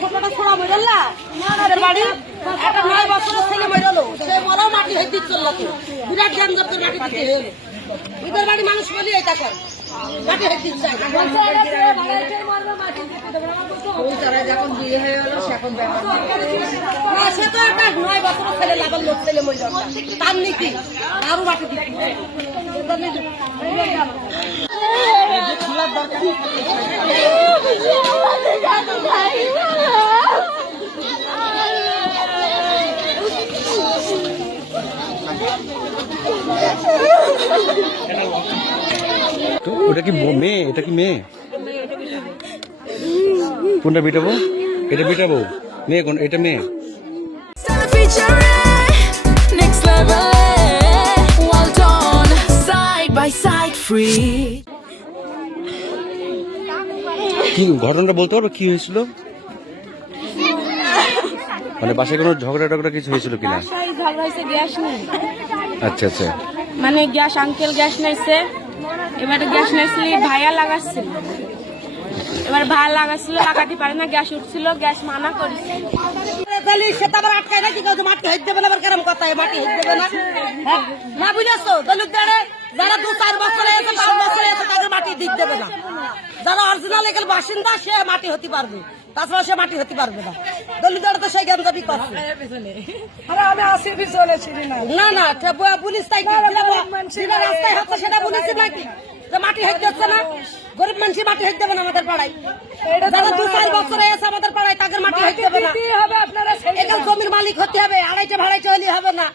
ছোটটা ছোড়া মরল্লা আমাদের বাড়ি একটা 9 বছরের ছেলে মরলো সে মরাও মাটি হইতে চললো বিরাট জ্ঞান দপ্তর মাটি দিতে হলো ওদের বাড়ি মানুষ বলি এটা কর মাটি হইতে চাই যখন বিয়ে হয়ে গেল সেখন সে তো একটা 9 বছরের ছেলে লাগাল লোক ছেলে মরল তার নীতি আরো মাটি দিতে তো ওটা কি মেয়ে? এটা কি মেয়ে? কোনটা বিটাবো? এটা বিটাবো মেয়ে কোন? এটা মেয়ে। কি ঘটনাটা বলতে পারবো কি হয়েছিল? মানে বাসায় কোনো ঝগড়া টগড়া কিছু হয়েছিল কিনা? ঝগড়া হয়েছে গ্যাস নেই। আচ্ছা আচ্ছা। মানে গ্যাস আঙ্কেল গ্যাস নাইছে, এবার গ্যাস নাইছিলি ভাইয়া লাগাচ্ছিল, এবার ভাইয়া লাগাচ্ছিল লাগাতে পারে না, গ্যাস উঠছিল, গ্যাস মানা করেছে। সেটা আবার আটকায় না কি কাজ মাটি হইতে দেবে না আবার কেরম কথা মাটি হইতে দেবে না না বুঝেছো দলিত যারা 2-4 বছরে আছে 5 বছরে আছে তাদের মাটি দিতে দেবে না যারা অরিজিনাল এখানে বাসিন্দা সে মাটি হতে পারবে তাছাড়া সে মাটি হতে পারবে না দলিত তো সেই জ্ঞান দাবি করছে আমি আসি পিছনে ছিলি না না পুলিশ তাই রাস্তায় হচ্ছে সেটা বলেছি নাকি যে মাটি হইতে হচ্ছে না গরিব মানুষ মাটি হইতে দেবে না আমাদের পাড়ায় যারা 2-4 বছরে আছে আমাদের পাড়ায় তাদের মাটি হইতে দেবে না আপনারা এখানে জমির মালিক হতে হবে 2.5 ভাড়াইতে হলে হবে না